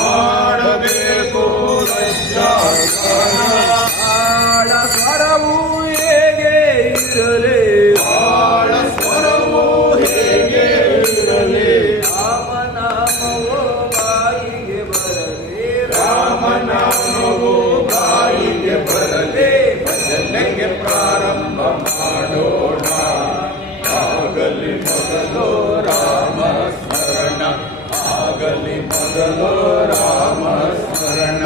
ಮಾಡಬೇಕು ಆಳ ಸ್ವರವು ಹೇಗೆ ಇರಲಿ ಆಳ ಸ್ವರವು ಹೇಗೆ ಇರಲಿ ರಾಮನಾಮವೋ ಬಾಯಿಗೆ ಬರಲಿ ರಾಮನಾಮವು ಬಾಯಿಗೆ ಬರಲಿ ಭಜನೆಗೆ ಪ್ರಾರಂಭ ಮಾಡೋಣ ಆಗಲಿ ಮೊದಲು ರಾಮ ಸ್ಮರಣ ಆಗಲಿ ಮೊದಲು ರಾಮ ಸ್ಮರಣ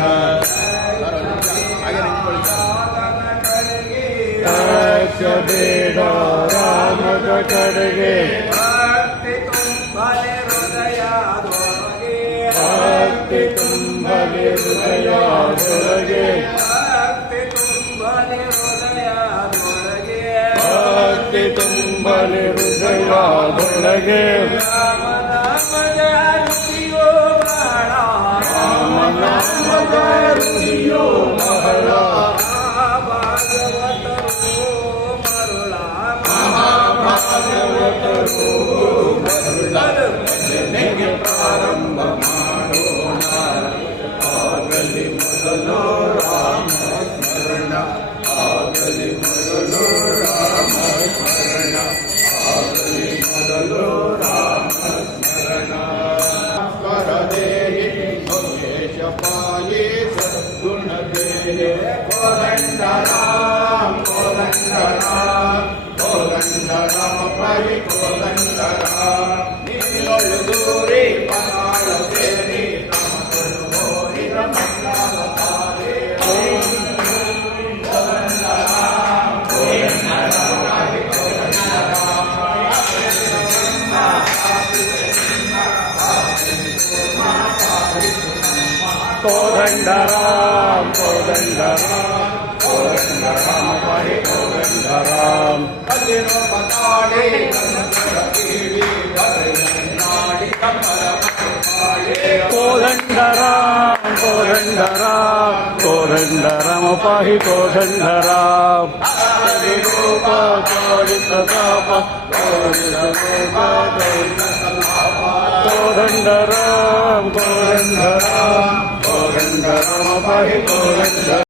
ಬೇಡ ರಾಮದ ಕಡೆಗೆ ಭಕ್ತಿ ತುಂಬಲೆ ಹೃದಯದೊಳಗೆ ಭಕ್ತಿ ತುಂಬಲಿ ಹೃದಯದೊಳಗೆ ಭಕ್ತಿ ತುಂಬಲೆ ಹೃದಯದೊಳಗೆ ಭಕ್ತಿ ತುಂಬಲಿ ಹೃದಯದೊಳಗೆ ರಾಮನಾಮದ ರುಚಿಯೋ ಬಹಳ ರಾಮನಾಮದ ರುಚಿಯೋ ಬಹಳ ಭಾಗವತರು ಮರುಳ ಭಾಗವತರು ಭಜನೆಗೆ ಪ್ರಾರಂಭ ಮಾಡೋಣ ಆಗಲಿ ಮೊದಲು ರಾಮ ಸ್ಮರಣ ಆಗಲಿ ಮೊದಲು ರಾಮ ಸ್ಮರಣ ಆಗಲಿ ಮೊದಲು ರಾಮ ಸ್ಮರಣ ಸ್ಮರದೇಹಿ ಭವೇಶ ಪಾಯೇ ಸದ್ಗುಣ ದೇಹಿ ಕೋದಂಡ ರಾಮ ಕೋದಂಡ ರಾಮ ಕೋದಂಡ ರಾಮ ಪರಿ ಕೋದಂಡ ರಾಮ ನೀಲೊಳು ದೂರಿ ಪನಾಳ ಸೇರಿ ರಾಮನು ಹೋರಿ ರಮಣಾವತಾರೇ ಕೋದಂಡ ರಾಮ ಕೋದಂಡ ರಾಮ ಕೋದಂಡ ರಾಮ ಪರಿ ಕೋದಂಡ ರಾಮ ಅದಿರೋ ಪತಾಳೆ ಕೋದಂಡ ರಾಮ ಕೋದಂಡ ರಾಮ ಕೋದಂಡ ರಾಮ ಪಾಹಿ ಕೋದಂಡ ರಾಮ ರೂಪ ತೋರಿತ ತಾಪ ತೋರಿತ ರೂಪ ಕೋದಂಡ ರಾಮ ಕೋದಂಡ ರಾಮ ಕೋದಂಡ ರಾಮ ಪಾಹಿ ಕೋದಂಡ